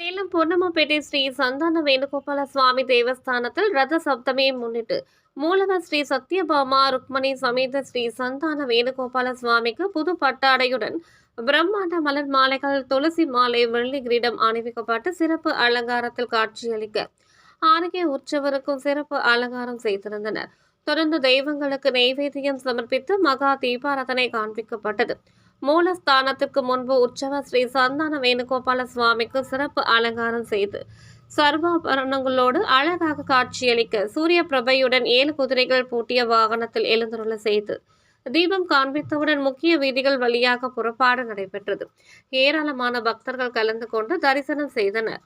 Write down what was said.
சேலம் பொன்னம்மப்பேட்டை ஸ்ரீ சந்தான வேணுகோபால சுவாமி தேவஸ்தானத்தில் ரத சப்தமியை முன்னிட்டு மூலவர் ஸ்ரீ சத்யபாமா ருக்மணி சமேத ஸ்ரீ சந்தான வேணுகோபால சுவாமிக்கு புது பட்டாடையுடன் பிரம்மாண்ட மலர் மாலைகள், துளசி மாலை, வெள்ளி கிரீடம் அணிவிக்கப்பட்டு சிறப்பு அலங்காரத்தில் காட்சியளிக்க ஆரோக்கிய உற்சவருக்கும் சிறப்பு அலங்காரம் செய்திருந்தனர். தொடர்ந்து தெய்வங்களுக்கு நெய்வேத்தியம் சமர்ப்பித்து மகா தீபாரதனை காண்பிக்கப்பட்டது. மூலஸ்தானத்துக்கு முன்பு உற்சவர் ஸ்ரீ சந்தான வேணுகோபால சுவாமிக்கு சிறப்பு அலங்காரம் செய்து சர்வாபரணங்களோடு அழகாக காட்சியளிக்க சூரிய பிரபையுடன் 7 குதிரைகள் பூட்டிய வாகனத்தில் எழுந்தருள செய்து தீபம் காண்பித்தவுடன் முக்கிய வீதிகள் வழியாக புறப்பாடு நடைபெற்றது. ஏராளமான பக்தர்கள் கலந்து கொண்டு தரிசனம் செய்தனர்.